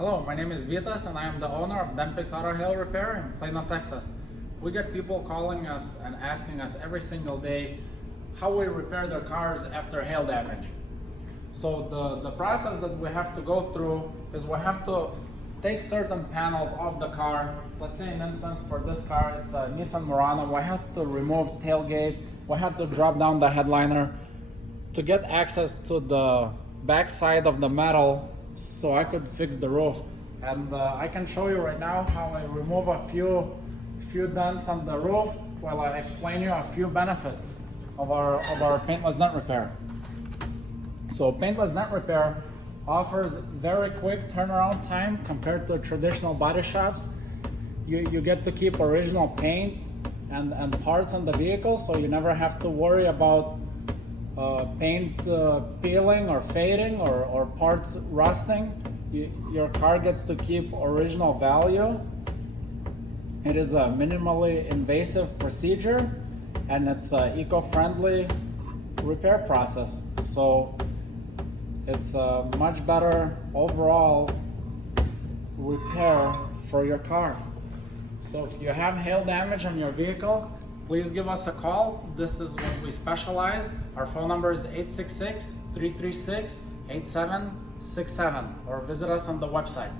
Hello, my name is Vitas and I am the owner of DentPicks Auto Hail Repair in Plano, Texas. We get people calling us and asking us every single day how we repair their cars after hail damage. So the process that we have to go through is we have to take certain panels off the car. Let's say in instance for this car, it's a Nissan Murano. We have to remove tailgate. We have to drop down the headliner to get access to the back side of the metal so I could fix the roof. And I can show you right now how I remove a few dents on the roof while I explain you a few benefits of our paintless dent repair. So paintless dent repair offers very quick turnaround time compared to traditional body shops. You get to keep original paint and parts on the vehicle, so you never have to worry about paint peeling or fading or parts rusting. Your car gets to keep original value. It is a minimally invasive procedure and it's an eco-friendly repair process. So it's a much better overall repair for your car. So if you have hail damage on your vehicle, please give us a call. This is what we specialize. Our phone number is 866-336-8767 or visit us on the website.